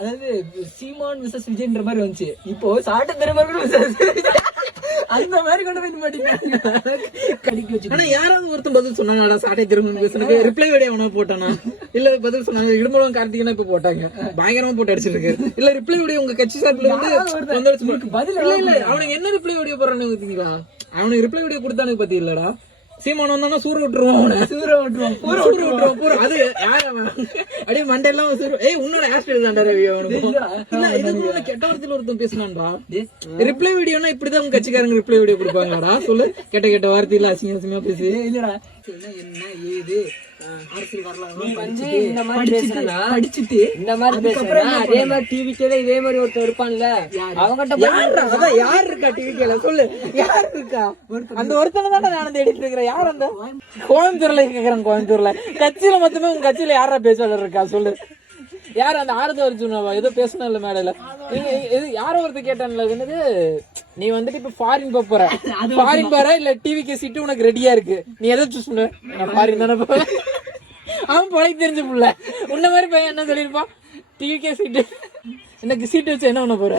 அதாவது சீமான் விசஸ் விஜய்ன்ற மாதிரி வந்துச்சு. இப்போ சாட்டை திறமை அந்த மாதிரி கொண்டு போய் மாட்டீங்க. ஆனா யாராவது ஒருத்தன் பதில் சொன்னாங்கடா சாட்டை திரும்ப பேசுனது ரிப்ளை வீடியோ அவனா போட்டானா இல்ல பதில் சொன்னாங்க. இடும்பலம் கார்த்திகனா இப்ப போட்டாங்க பயங்கரமா போட்டு அடிச்சிருக்கு. இல்ல ரிப்ளை வீடியோ உங்க கட்சி சார்பில் வந்து பதில் இல்ல அவனுக்கு என்ன ரிப்ளை வீடியோ போறான்னு பாத்தீங்களா? அவனுக்கு ரிப்ளை வீடியோ கொடுத்தானுக்கு பத்தி இல்லடா. சீமான் வந்தானா சூற விட்டுருவான் பூரா. அது யார் அவன் அப்படியே மண்டெல்லாம் உன்னோட ஹேர்ஸ்டைல் தான்டா ரவி. அவனுக்கு கெட்ட வார்த்தையில ஒருத்தன் பேசினான்டா. ரிப்ளை வீடியோனா இப்படிதான் உங்க கட்சிக்காரங்க ரிப்ளை வீடியோ கொடுப்பாங்களாடா சொல்லு. கெட்ட வார்த்தையில அசிங்க அசிங்கமா பேசி இல்லடா என்ன ஏது அரசியல் வரலாம் படிச்சுட்டு இந்த மாதிரி பேசுறேன். அதே மாதிரி டிவிக்கேல இதே மாதிரி ஒருத்தர் இருப்பான்ல அவங்ககிட்ட யார் இருக்கா டிவிக்கேல சொல்லு. யார் இருக்கா? அந்த ஒருத்தனை தான் நானும் தேடிட்டு இருக்கிறேன். யார் அந்த கோயம்புத்தூர்ல கேக்குறேன். கோயம்புத்தூர்ல கட்சியில மொத்தமே உங்க கட்சியில யாரா பேச்சாளர் இருக்கா சொல்லு. யாரு அந்த ஆறுதல் அர்ஜுனாவா ஏதோ பேசணும் இல்ல மேடையில யாரோ ஒருத்தர் கேட்டான்ல என்னது நீ வந்துட்டு இப்ப ஃபாரின் போற ஃபாரின் போற இல்ல டிவிக்கு சீட்டு உனக்கு ரெடியா இருக்கு நீ எதை சூஸ் பண்ண? நான் ஃபாரின் தானே போறேன். அவன் பழைய தெரிஞ்ச புள்ள உன்ன மாதிரி பையன் என்ன சொல்லிருப்பான் டிவிக்கே சீட்டு எனக்கு சீட்டு வச்சு என்ன பண்ண போற?